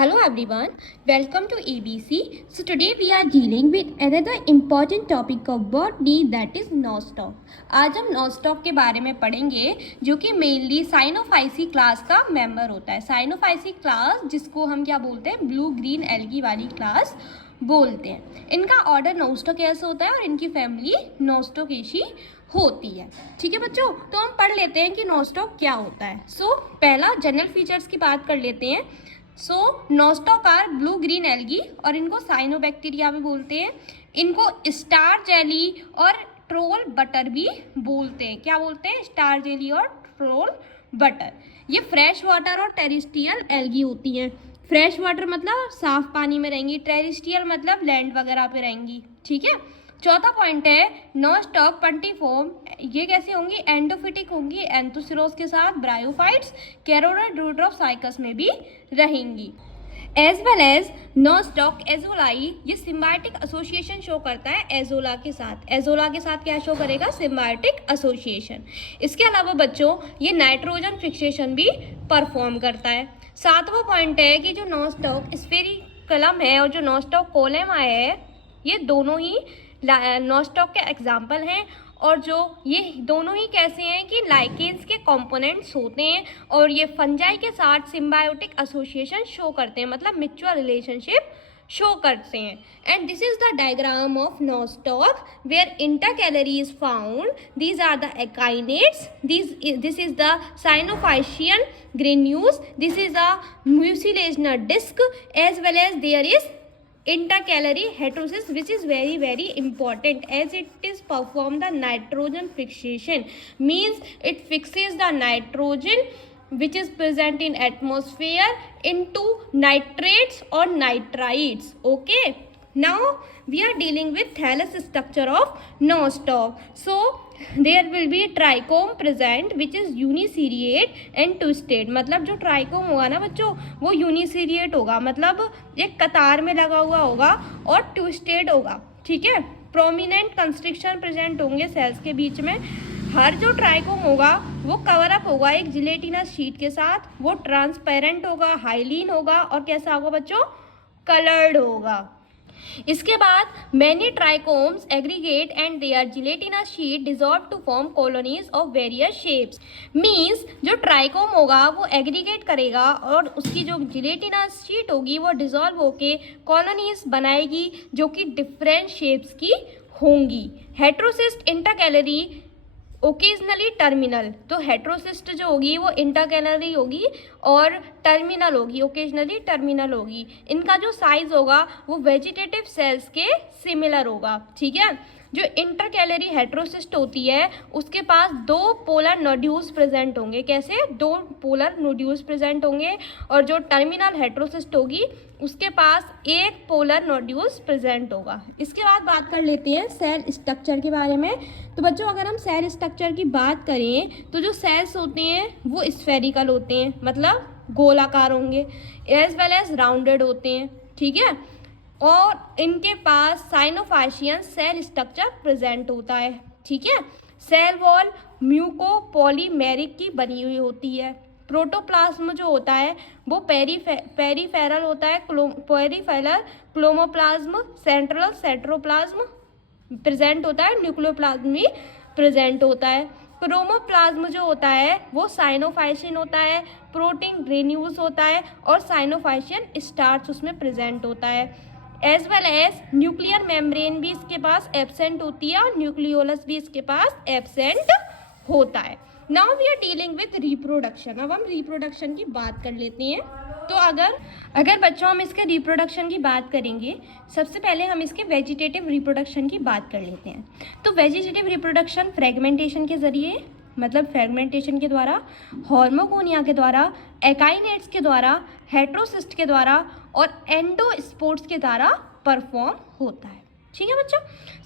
Hello everyone, welcome to ABC. So today we are dealing with another important topic of botany that is nostoc. आज हम nostoc के बारे में पढ़ेंगे जो कि मेनली साइनोफाइसी क्लास का मेंबर होता है। साइनोफाइसी क्लास जिसको हम क्या बोलते हैं, ब्लू ग्रीन एल्गी वाली क्लास बोलते हैं। इनका ऑर्डर नोस्टोकेस होता है और इनकी फैमिली नोस्टोकेशी होती है। ठीक है बच्चों, तो हम पढ़ लेते हैं कि नोस्टॉक क्या होता है। पहला जनरल फीचर्स की बात कर लेते हैं। Nostoc are blue green algae और इनको साइनोबैक्टीरिया भी बोलते हैं। इनको स्टार जेली और ट्रोल बटर भी बोलते हैं। क्या बोलते हैं? स्टार जेली और ट्रोल बटर। ये फ्रेश वाटर और टेरेस्ट्रियल एल्गी होती हैं। फ्रेश वाटर मतलब साफ पानी में रहेंगी, टेरेस्ट्रियल मतलब लैंड वगैरह पे रहेंगी। ठीक है। चौथा पॉइंट है नोस्टॉक पंटिफॉर्म। ये कैसे होंगी? एंडोफिटिक होंगी, एंथोसिरोस के साथ ब्रायोफाइट्स, कैरोइड रूट ऑफ साइकस में भी रहेंगी। एज वेल एज नोस्टॉक एजोलाई, ये सिम्बायोटिक एसोसिएशन शो करता है एजोला के साथ। एजोला के साथ क्या शो करेगा? Symbiotic association. इसके अलावा बच्चों ये नाइट्रोजन फिक्सेशन भी परफॉर्म करता है। सातवां पॉइंट है कि जो नोस्टॉक स्फेरिकलम है और जो नोस्टॉक कोलेमा है, ये दोनों ही नोस्टॉक के एग्जाम्पल हैं। और जो ये दोनों ही कैसे हैं कि लाइकेन्स के कंपोनेंट्स होते हैं और ये फंजाई के साथ सिम्बायोटिक एसोसिएशन शो करते हैं, मतलब म्यूचुअल रिलेशनशिप शो करते हैं। And this is the diagram of Nostoc where intercalary is found. These are the akinetes, this is the cyanophycean granules, this is the mucilaginous disc, as well as there is intercalary heterosis, which is very important as it is perform the nitrogen fixation, means it fixes the nitrogen which is present in atmosphere into nitrates or nitrites. Okay, now we are dealing with thallus structure of nostoc. So there will be trichome present which is uniseriate and twisted। मतलब जो trichome होगा ना बच्चों, वो यूनिसीरिएट होगा, मतलब एक कतार में लगा हुआ होगा और ट्विस्टेड होगा। ठीक है। प्रोमिनेंट कंस्ट्रिक्शन प्रेजेंट होंगे सेल्स के बीच में। हर जो ट्राइकोम होगा वो कवर अप होगा एक जिलेटिनस शीट के साथ। वो ट्रांसपेरेंट होगा, हाइलीन होगा और कैसा होगा बच्चों? कलर्ड होगा। इसके बाद many trichomes aggregate and their gelatinous sheet dissolve to form colonies of various shapes. Means जो ट्राइकोम होगा वो एग्रीगेट करेगा और उसकी जो जिलेटिनस शीट होगी वो डिसॉल्व होके कॉलोनीज बनाएगी जो कि डिफरेंट शेप्स की होंगी। हेट्रोसिस्ट इंटरकैलरी ओकेजनली टर्मिनल, तो हेट्रोसिस्ट जो होगी वो इंटरकैलरी होगी और टर्मिनल होगी, ओकेजनली टर्मिनल होगी। इनका जो साइज होगा वो वेजिटेटिव सेल्स के सिमिलर होगा। ठीक है। जो इंटरकैलरी हेट्रोसिस्ट होती है उसके पास दो पोलर नोड्यूल्स प्रेजेंट होंगे। कैसे? दो पोलर नोड्यूल्स प्रेजेंट होंगे। और जो टर्मिनल हेट्रोसिस्ट होगी उसके पास एक पोलर नोड्यूल्स प्रेजेंट होगा। इसके बाद बात कर लेते हैं सेल स्ट्रक्चर के बारे में। तो बच्चों अगर हम सेल स्ट्रक्चर की बात करें तो जो सेल्स होते हैं वो स्फेरिकल होते हैं, मतलब गोलाकार होंगे, एज वेल एज राउंडेड होते हैं। ठीक है। और इनके पास साइनोफाइशियन सेल स्ट्रक्चर प्रेजेंट होता है। ठीक है। सेल वॉल म्यूको पॉलीमेरिक की बनी हुई होती है। प्रोटोप्लाज्म जो होता है वो पेरीफेरल होता है, पेरीफेरल क्लोमोप्लाज्म, सेंट्रल सेंट्रोप्लाज्म प्रेजेंट होता है, न्यूक्लियोप्लाज्म भी प्रेजेंट होता है। क्रोमोप्लाज्म जो होता है वो साइनोफाइशियन होता है, प्रोटीन ग्रेन्यूल्स होता है और साइनोफाइशियन स्टार्च उसमें प्रेजेंट होता है। As well as nuclear membrane भी इसके पास एब्सेंट होती है और न्यूक्लियोलस भी इसके पास एब्सेंट होता है। Now we are dealing with reproduction. अब हम रिप्रोडक्शन की बात कर लेते हैं। तो अगर बच्चों हम इसके रिप्रोडक्शन की बात करेंगे, सबसे पहले हम इसके वेजिटेटिव रिप्रोडक्शन की बात कर लेते हैं। तो वेजिटेटिव रिप्रोडक्शन फ्रेगमेंटेशन के जरिए, मतलब फ्रेगमेंटेशन के द्वारा, हार्मोगोनिया के द्वारा, एकाइनेट्स के द्वारा, हेट्रोसिस्ट के द्वारा और एंडोस्पोर्स के द्वारा परफॉर्म होता है। ठीक है बच्चों।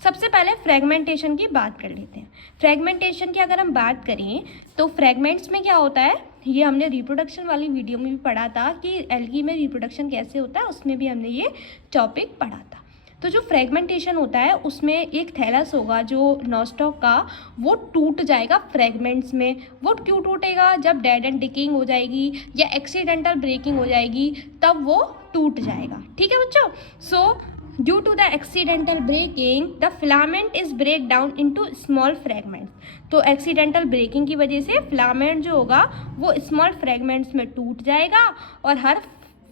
सबसे पहले फ्रेगमेंटेशन की बात कर लेते हैं। फ्रेगमेंटेशन की अगर हम बात करें तो फ्रेगमेंट्स में क्या होता है, ये हमने रिप्रोडक्शन वाली वीडियो में भी पढ़ा था कि एल्गी में रिप्रोडक्शन कैसे होता है, उसमें भी हमने ये टॉपिक पढ़ा था। तो जो फ्रेगमेंटेशन होता है उसमें एक थैलस होगा जो नोस्टॉक का, वो टूट जाएगा फ्रेगमेंट्स में। वो क्यों टूटेगा? जब डेड एंड डिकिंग हो जाएगी या एक्सीडेंटल ब्रेकिंग हो जाएगी तब वो टूट जाएगा। ठीक है बच्चों। So due to the accidental breaking the filament is break down into small fragments. तो एक्सीडेंटल ब्रेकिंग की वजह से फिलामेंट जो होगा वो स्मॉल फ्रेगमेंट्स में टूट जाएगा और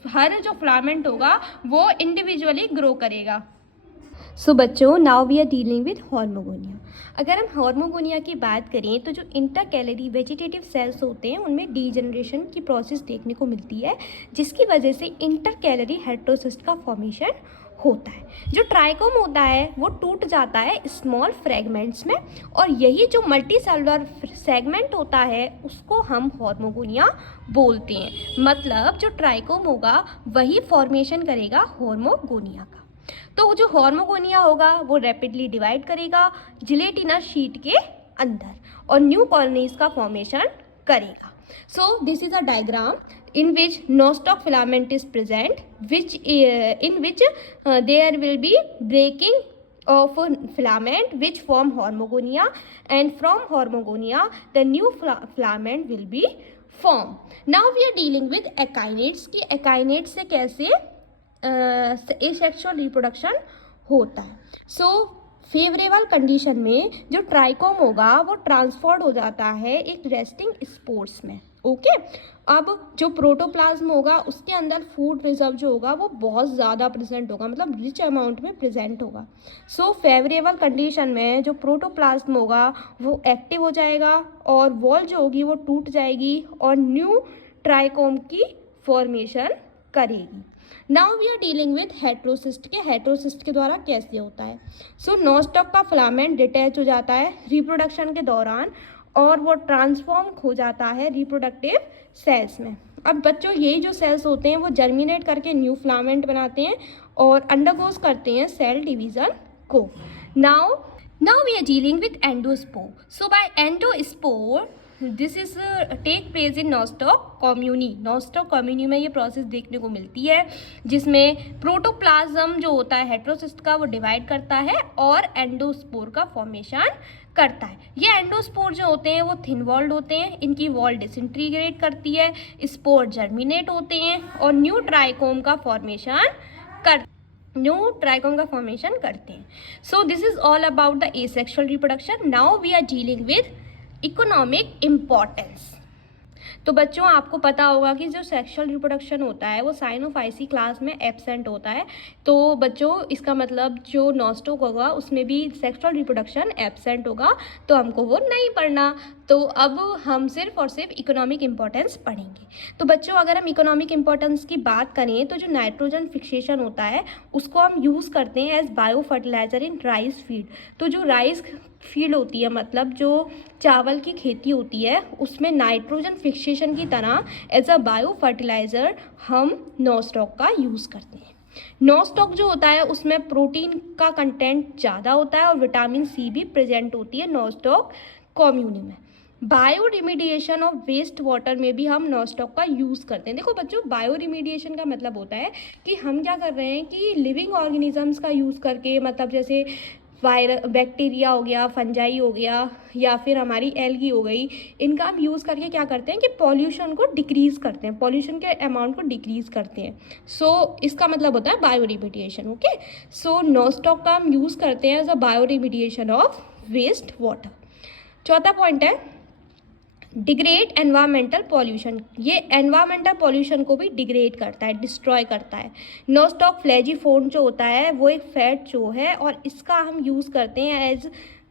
हर जो फिलामेंट होगा वो इंडिविजुअली ग्रो करेगा। सो बच्चों, now we are dealing with hormogonia. अगर हम हॉर्मोगोनिया की बात करें तो जो इंटर कैलरी वेजिटेटिव सेल्स होते हैं उनमें डीजनरेशन की प्रोसेस देखने को मिलती है, जिसकी वजह से इंटर कैलरी हेटेरोसिस्ट का फॉर्मेशन होता है। जो ट्राइकोम होता है वो टूट जाता है स्मॉल फ्रेगमेंट्स में, और यही जो मल्टी सेलुलर सेगमेंट होता है उसको हम हॉर्मोगोनिया बोलते हैं। मतलब जो ट्राइकोम होगा वही फॉर्मेशन करेगा हॉर्मोगोनिया का। तो जो हॉर्मोगोनिया होगा वो रैपिडली डिवाइड करेगा जिलेटिनस शीट के अंदर और न्यू कॉलोनीज का फॉर्मेशन करेगा। So this is a diagram in which nostoc filament is present, in which there will be breaking of filament which form hormogonia, and from hormogonia the new filament will be formed. Now we are dealing with echinates कि echinates से कैसे asexual reproduction होता है। So favourable condition में जो trichome होगा वो transferred हो जाता है एक रेस्टिंग स्पोर्स में। ओके, अब जो प्रोटोप्लाज्म होगा उसके अंदर फूड रिजर्व जो होगा वो बहुत ज़्यादा प्रेजेंट होगा, मतलब रिच अमाउंट में प्रेजेंट होगा। सो फेवरेबल कंडीशन में जो प्रोटोप्लाज्म होगा वो एक्टिव हो जाएगा और वॉल जो होगी वो टूट जाएगी और न्यू ट्राइकोम की फॉर्मेशन करेगी। Now we are dealing with heterocyst के हेटेरोसिस्ट के द्वारा कैसे होता है। सो नोस्टॉक का फिलामेंट डिटैच हो जाता है रिप्रोडक्शन के दौरान और वो ट्रांसफॉर्म हो जाता है रिप्रोडक्टिव सेल्स में। अब बच्चों यही जो सेल्स होते हैं वो जर्मिनेट करके न्यू फिलामेंट बनाते हैं और अंडरगोज करते हैं सेल डिवीज़न को। Now we are dealing with endospore. So by endospore this is take place in Nostoc commune. Nostoc commune में ये प्रोसेस देखने को मिलती है जिसमें प्रोटोप्लाज्म जो होता है हेटेरोसिस्ट का वो डिवाइड करता है और एंडोस्पोर का फॉर्मेशन करता है। ये एंडोस्पोर जो होते हैं वो थिन वॉल्ड होते हैं, इनकी वॉल डिसइंटीग्रेट करती है, स्पोर जर्मिनेट होते हैं और न्यू ट्राइकोम का फॉर्मेशन करते हैं। So this is all about the asexual reproduction. Now we are dealing with economic importance. तो बच्चों आपको पता होगा कि जो सेक्सुअल रिप्रोडक्शन होता है वो साइनोफाइसी क्लास में एब्सेंट होता है। तो बच्चों इसका मतलब जो नोस्टॉक होगा उसमें भी सेक्सुअल रिप्रोडक्शन एब्सेंट होगा, तो हमको वो नहीं पढ़ना। तो अब हम सिर्फ और सिर्फ इकोनॉमिक इम्पोर्टेंस पढ़ेंगे। तो बच्चों अगर हम इकोनॉमिक इम्पोर्टेंस की बात करें तो जो नाइट्रोजन फिक्सेशन होता है उसको हम यूज़ करते हैं as bio fertiliser in rice feed. तो जो राइस फील्ड होती है, मतलब जो चावल की खेती होती है, उसमें नाइट्रोजन फिक्सेशन की तरह एज अ बायो फर्टिलाइज़र हम नोस्टॉक का यूज़ करते हैं। नोस्टॉक जो होता है उसमें प्रोटीन का कंटेंट ज़्यादा होता है और विटामिन सी भी प्रेजेंट होती है नोस्टॉक कम्युनी में। बायो रिमीडिएशन ऑफ वेस्ट वाटर में भी हम नोस्टॉक का यूज़ करते हैं। देखो बच्चों, बायो रिमीडिएशन का मतलब होता है कि हम क्या कर रहे हैं कि लिविंग ऑर्गेनिजम्स का यूज़ करके, मतलब जैसे बैक्टीरिया हो गया, फंजाई हो गया या फिर हमारी एल्गी हो गई, इनका हम यूज़ करके क्या करते हैं कि पॉल्यूशन को डिक्रीज़ करते हैं, पॉल्यूशन के अमाउंट को डिक्रीज़ करते हैं। सो इसका मतलब होता है bioremediation. Okay, so Nostoc का हम यूज़ करते हैं as a bioremediation of waste water. चौथा पॉइंट है डिग्रेड एनवायरमेंटल पॉल्यूशन। ये एनवायरमेंटल पॉल्यूशन को भी डिग्रेड करता है, डिस्ट्रॉय करता है। नोस्टॉक फ्लैजीफोन जो होता है वो एक फैट जो है और इसका हम यूज़ करते हैं एज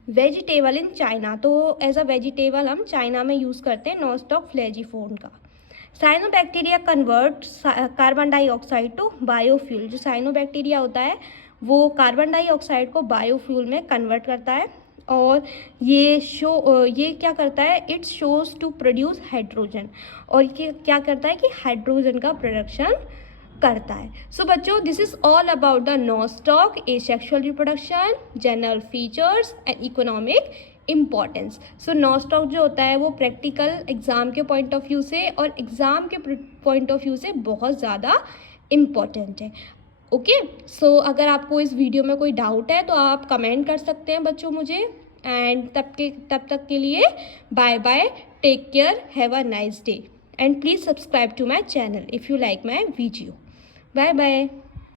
वेजिटेबल इन चाइना। तो एज अ वेजिटेबल हम चाइना में यूज़ करते हैं नोस्टॉक फ्लैजीफोन का। Cyanobacteria convert carbon dioxide to biofuel. जो साइनोबैक्टीरिया होता है वो कार्बन डाइऑक्साइड को बायोफ्यूल में कन्वर्ट करता है और ये क्या करता है, it shows to produce hydrogen, और ये क्या करता है कि हाइड्रोजन का प्रोडक्शन करता है। सो बच्चों this is all about the Nostoc, asexual reproduction, general features and economic importance. So Nostoc जो होता है वो प्रैक्टिकल एग्जाम के पॉइंट ऑफ व्यू से और एग्ज़ाम के पॉइंट ऑफ व्यू से बहुत ज़्यादा इम्पॉर्टेंट है। ओके, सो अगर आपको इस वीडियो में कोई डाउट है तो आप कमेंट कर सकते हैं बच्चों मुझे। एंड तब तक के लिए bye bye, take care, have a nice day and please subscribe to my channel if you like my video. Bye bye.